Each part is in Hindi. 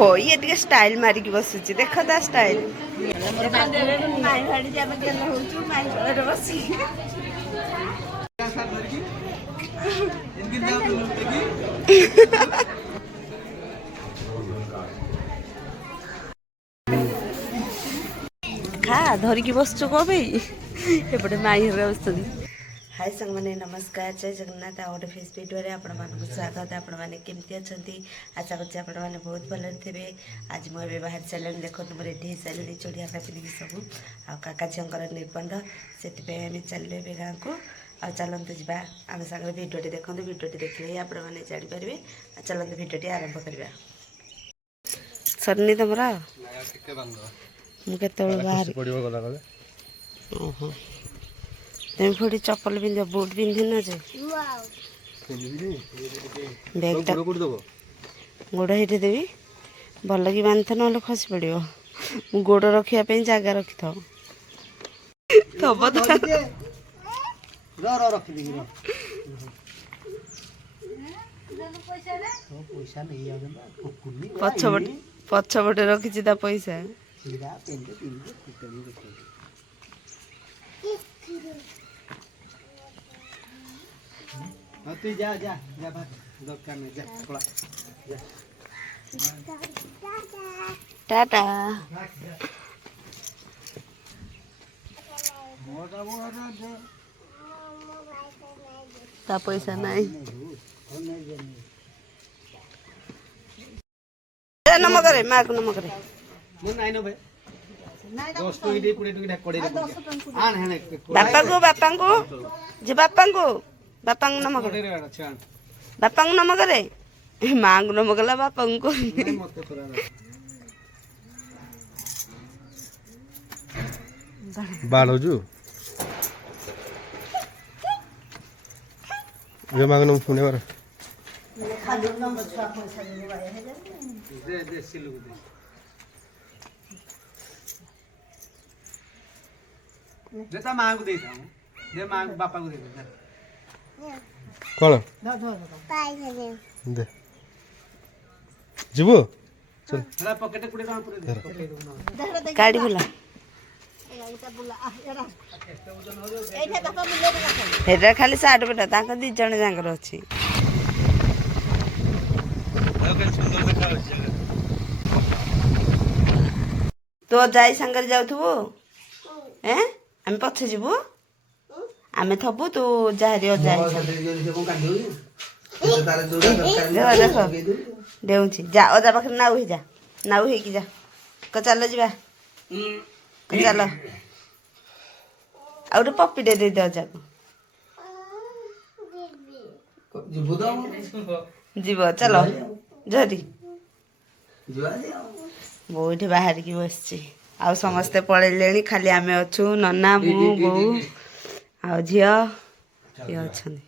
ओहो ये टे स्टाइल मारिक बसुची देख ता स्टाइल खा धरिकी बसचु कौ एपटे माई बस हाय संग मैंने नमस्कार जय जगन्नाथ आ गए फेस भिडियो आपण मानक स्वागत आपण मैंने केमती अच्छा आशा कर बहुत भले थे आज मुझे बाहर चलनी देखो तुम रेडी हो सारे चढ़िया पिंधिकी सब आका झीर निबंध से चलिए गाँव को आ चलते जा आम सागर भिडियो देखते भिडियो देखले आपण मैंने जापारे चलते भिडियो आरंभ करवा सरनी तुम मुझे बाहर ओहो तुम थोड़ी चप्पल पिंध बुट पिंध न बैगटा गोड़ हेटे देवी भल कि बांध ना खसी पड़ो गोड़ रखापी जगह रखी था पछपटे रखी पैसा तू जा जा जा भाग दरकार नहीं जा पड़ा जा टाटा ता पैसा नहीं नम करे माँ को नम करे मन नहीं नो भाई दोस्त तो इधर पूरे टुकड़ा कोड़े आन है बापा को जे बापा को नम करे बापा को नम करे माँ को नम कला बापा को बाल हो जू ये मांग नम सुने बार दे सिलु दे देता मां को देता हूं दे मां को पापा को दे दे कौन दे जीवो चल थोड़ा पॉकेट कुड़े काम पूरे दे गाड़ी बुला हेरा खाली 60 बेटा ताको दी जण जांगर अछि तो जाई संगर जाउथबो हैं हम पछे जीवो आमे थबु तू जाहरी जाई देखो देउछि जा ओजा पाखर नाउ हे जा नाउ हे की जा क चलो जीवा चलो और पप्पी दे दे जाको जीव चलो झरी बोठी बाहर की बसची आ समस्ते पळेलेनी खाली आमे अछु नन्ना मु बो आ झिया ये अछनी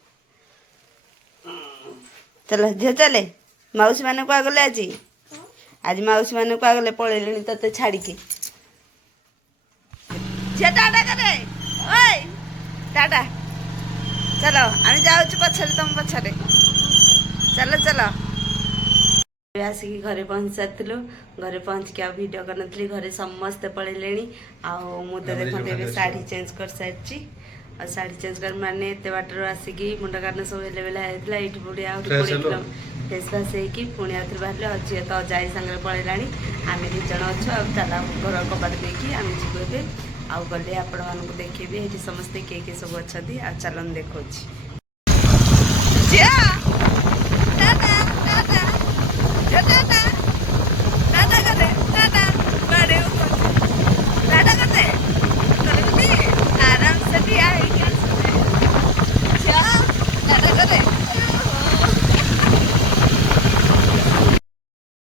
चलो झिया चले मौसी माने को आगले आज मौसी माने को आगले पळेलेनी तते छाड़ी के झिया टाटा करे ओए टाटा चलो आमे जाउछु पछरे तुम पछरे चलो चलो आसिक घरे पहुँच सारी घरे पहुँच के वीडियो करनी घरे समस्ते पड़े आउ देखते शाढ़ी चेंज कर सारी और शाढ़ी चेंज कर माने एत बाटर आसिक मुंड कान सब हेलेबेला होता ये पुणी फेस फास होनी आउ बाहर झी तो जाई सागर पलैला आम दी जन अच्छु आला घर कबाट देखी आम जीव ए आउ गले आपण मानक देखी ये समस्ते किए सब अच्छा आ चलन देखा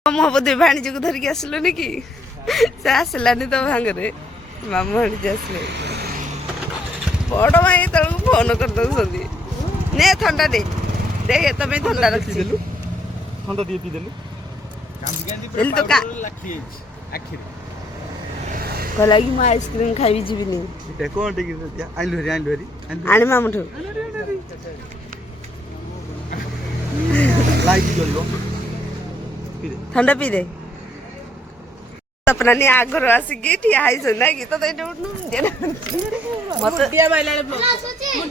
मो बोधे भाणीजी को धरिकी आसलुनि कि से आसलानी तो भांगरे मामू भाणीजी आसले बड़ भाई तक फोन कर दौसंदी ने ठंडा दे देख तमें ठंडा रखी ठंडा दिए पी देलु देली तो का कहला कि मैं आइसक्रीम खाइबी जीविनी देखो आंटी की आइलु हरी आनी मामुठू लाइट जलियो ठंडा पी दे सपना नहीं आगरो आसिकी ठिया है ना कि तो एटा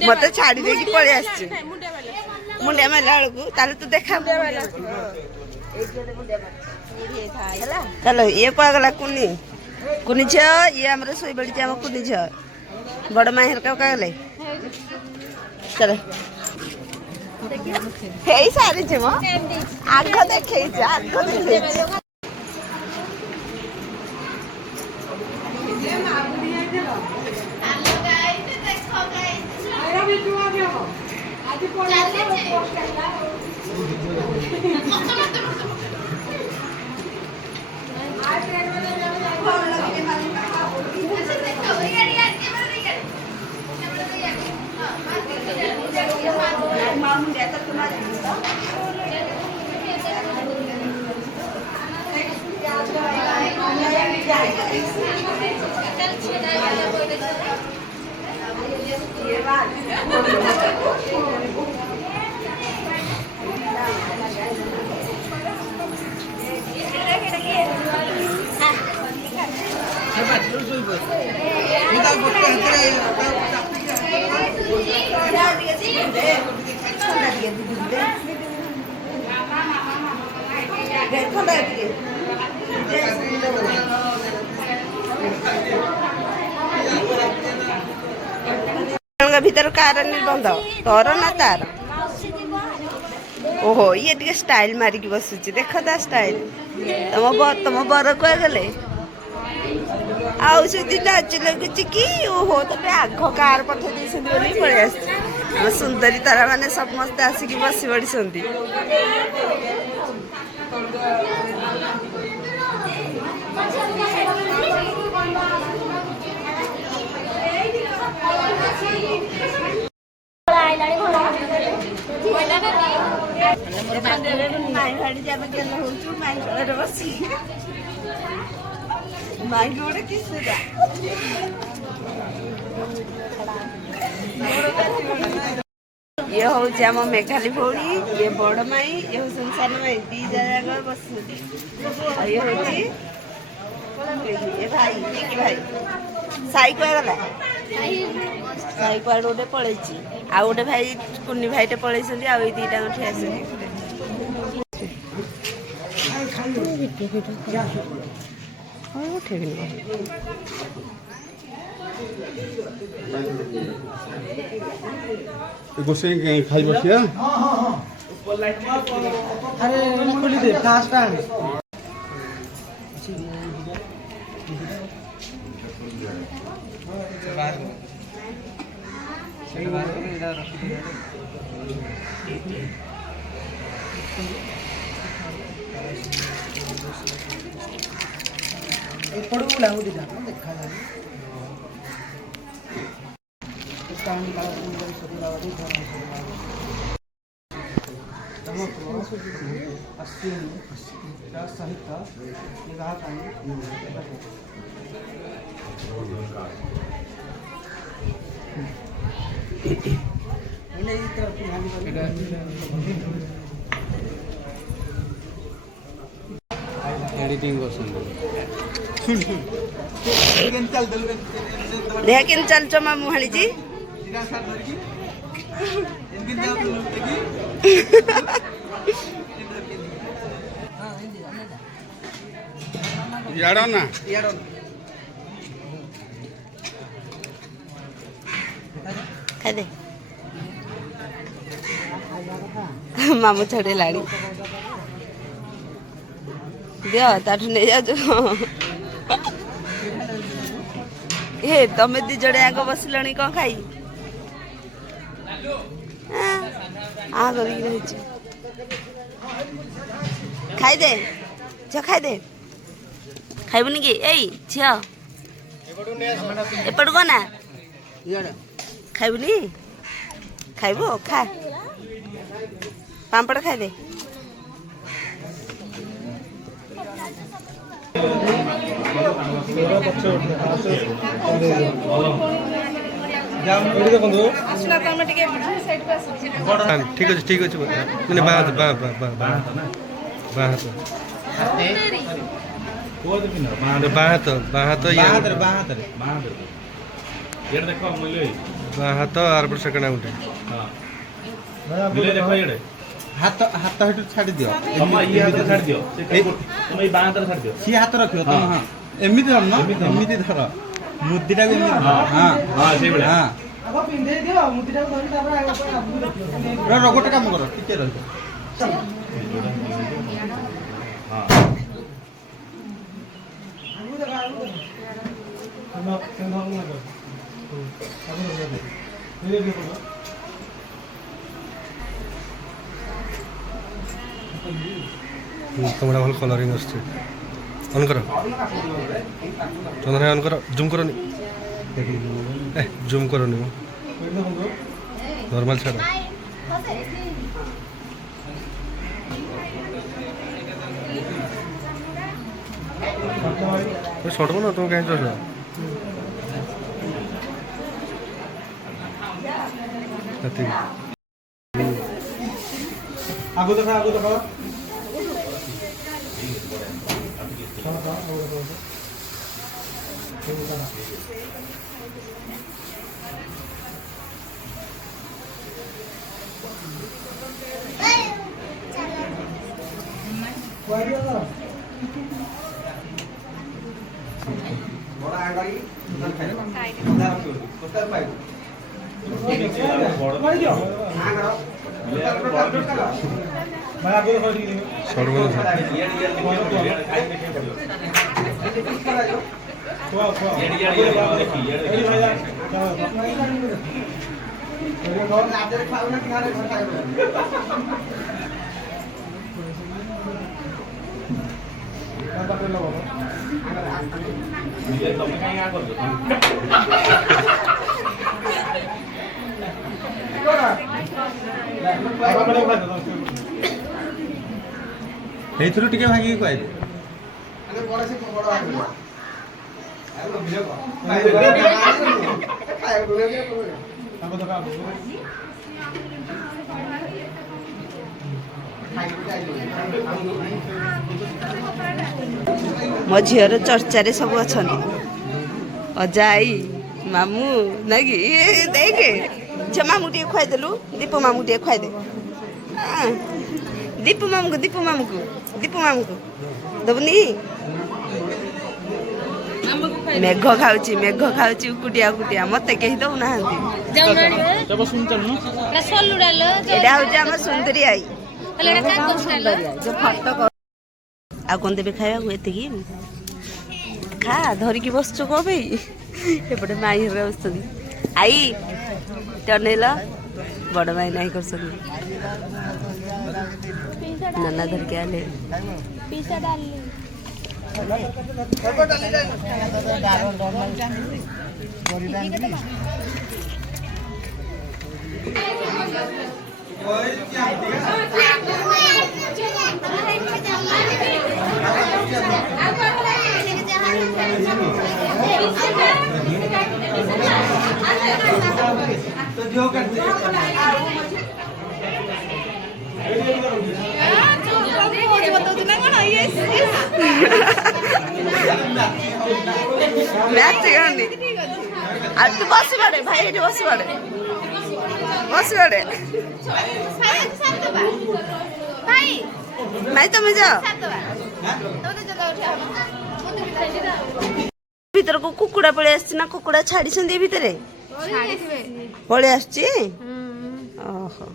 मत छाड़ी दे कि पळे आछी मुंडिया मारला बेलू ताले तू देखा चलो ये पागला कुनी कुनी छ ये हमरे सोई बड़ी छ हम कुनी छ बड़ माहिर का गले चलो हे सारी छ म आग देखे छ आग देखे छ भीतर कार निर्बंध तोर ना तार ओहो ये टे स्टाइल मारिकी बसुची देख ता स्टाइल तुम बर कुआ गले आउदी नाच लगुच कि ओहो तबे आग कार पठे बोली पड़े आम सुंदरी तारा मैंने समस्ते आसिक बस पड़ी ये हूँ आम मेघाली भौणी ये बड़ माई ये हूँ सुनसान माई दी जगह बस ये हूँ ये भाई कि भाई साई कुआगला साई कुआड़ गोटे पलि आ गोटे भाई कुनी भाईटे पलि आई दीटा उठी आस गोसाई खाई बसिया अरे खोली दे फास्ट टाइम पड़ू लागू दीदा देखा जाए स्टैंड का सुंदर सदी लावा साहित्य निगाह एडिटिंग देख चल चो मामू हाणी जी याडो ना खाई दे मामू छड़े लाड़ी दियो ताठू नहीं जाओ हे तमे दी जड़े आग बसलणी कौन खाई आ गरी रही खाई दे झ खाई दे खाइबुनि कि ए झियो एपट को ना खाइबुनि खाइबो खा पापड़ खाई दे ठीक अच्छे ठीक अच्छे मैंने बात କୋଉଠି ପିନ୍ଧ ବାଁ ହାତ ଇଏ ବାଁ ହାତରେ ଇଆଡ଼େ ଦେଖ ମୁଇଲେ ବାଁ ହାତ ଆର ପଟ ସେକେଣ୍ଡ ଆଙ୍ଗୁଠି ହଁ ମୁଇଲେ ଦେଖ ଇଆଡ଼େ ହାତ ହେଠୁ ଛାଡି ଦିଅ ତମ ଇଏ ହାତରେ ଛାଡ଼ି ଦିଅ ତମେ ଏଇ ବାଁ ହାତରେ ଛାଡ଼ି ଦିଅ ସିଏ ହାତ ରଖିବ ତମ ହଁ ଏମିତି ଧର ଏମିତି ଧର ମୁଦିଟାକୁ ଏମିତି ଧର ହଁ ହଁ ସେଇଭଳିଆ ହଁ ଗୋଟେ କାମ କର ଟିକେ ରହିବ ହଁ তোমরা ভালো কলারিং আসছে অন করো চন্দ্রা অন করো জুম করো নি জুম করো নি নর্মাল ছাড়ো সরবো না তুমি কাহিনী চলো ଆଗକୁ ଦେଖ সরবো না ତମେ କାହିଁ ଗାଁ କରୁଛ ସେଇଥିରୁ ଟିକେ ଭାଙ୍ଗିକି କହିବେ ମୋ ଝିଅର ଚର୍ଚ୍ଚାରେ ସବୁ ଅଛନ୍ତି ଅଜା ଆଈ ମାମୁଁ ନାଇଁ କି ଦେଖେ ଝିଅ ମାମୁଁ ଟିକେ ଖୁଆଇଦେଲୁ ଦୀପୁ ମାମୁଁ ଟିକେ ଖୁଆଇଦେ ଦୀପୁ ମାମୁଁକୁ ଦେବୁନି ମେଘ ଖାଉଛି ଉକୁଟିଆ ମତେ କେହି ଦଉନାହାନ୍ତି ଏଇଟା ହଉଛି ଆମ ସୁନ୍ଦରୀ ଆଈ ଆଉ କଣ ଦେବେ ଖାଇବାକୁ ଏତିକି ଖା ଧରିକି ବସୁଛୁ କଣ ପାଇଁ ଏପଟେ ମାଇ ହେବେ ବସୁଛନ୍ତି ଆଈ ଟନେଇଲ ବଡ ମାଇ ନାଇଁ କରୁଛନ୍ତି ନାନା ଧରିକି ଆଲେ আর তুই বসিবাড়ে ভাই এটি বসিবাড়ে ভাই তুমি যাও ভিতরକୁ କୁକୁଡ଼ା ପଳେଇ ଆସିଛି ନା କୁକୁଡ଼ା ଛାଡିଛନ୍ତି ଏ ଭିତରେ ପଳେଇ ଆସିଛି ଓହୋ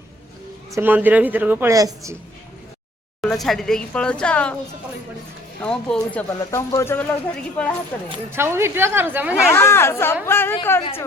ସେ ମନ୍ଦିର ଭିତରକୁ ପଳେଇ ଆସିଛି ଛାଡି ଦେଇକି ପଳଉଛ ତମ ବୋଉ ଚପଲ ଧରିକି ପଳା ହାତରେ ସବୁ ଭିଡିଓ କରୁଛ ସବୁ ଆମେ କରୁଛୁ